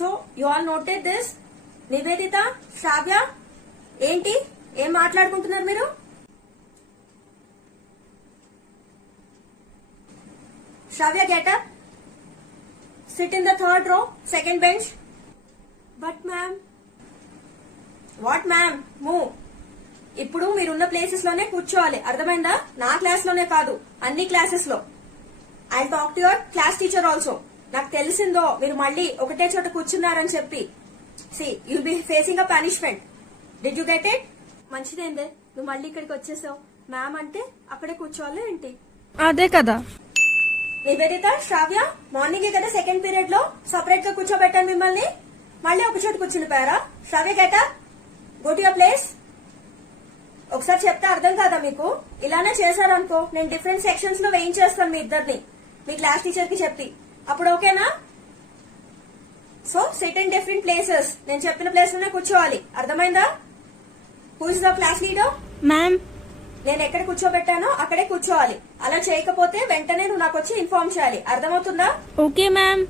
So you all noted this. Nivedita, Shravya, ఏంటి ఏం మాట్లాడుకుంటున్నారు మీరు? Shravya, get up. Sit in the third row, second bench. But ma'am. What ma'am? Move. ఇప్పుడు మీరున్న places లోనే కూర్చోవాలి, అర్థమైందా? నా క్లాస్ లోనే కాదు, అన్ని క్లాసెస్ లో. I talk to your class teacher also. నాకు తెలిసిందో మీరు మళ్ళీ ఒకటే చోట కూర్చున్నారని చెప్పి. See you'll be facing a punishment. Did you get it? మంచిదేందే నువ్వు మళ్ళీ ఇక్కడికి వచ్చేసావు. మ్యామ్ అంటే అక్కడే కూర్చోవాలి ఏంటి? అదే కదా. నివేదిత, శ్రావ్య, మార్నింగే కదా సెకండ్ పీరియడ్ లో సపరేట్ గా కూర్చోబెట్టాను మిమ్మల్ని. మళ్ళీ ఒక చోట కూర్చునిపోయారా? Shravya, get up. Go to your place. ఒకసారి చెప్తే అర్థం కాదా మీకు? ఇలానే చేశారనుకో నేను డిఫరెంట్ సెక్షన్స్ లో వేయించేస్తాను మీ ఇద్దరిని మీ క్లాస్ టీచర్ కి చెప్పి. అప్పుడు ఓకేనా? So SIT in different places. నేను చెప్పిన ప్లేస్ లోనే కూర్చోవాలి, అర్థమైందా? Who is the class leader? Ma'am. నేను ఎక్కడ కూర్చోబెట్టానో అక్కడే కూర్చోవాలి. అలా చేయకపోతే వెంటనే నువ్వు నాకు వచ్చి ఇన్ఫార్మ్ చేయాలి, అర్థమవుతుందా? Okay ma'am.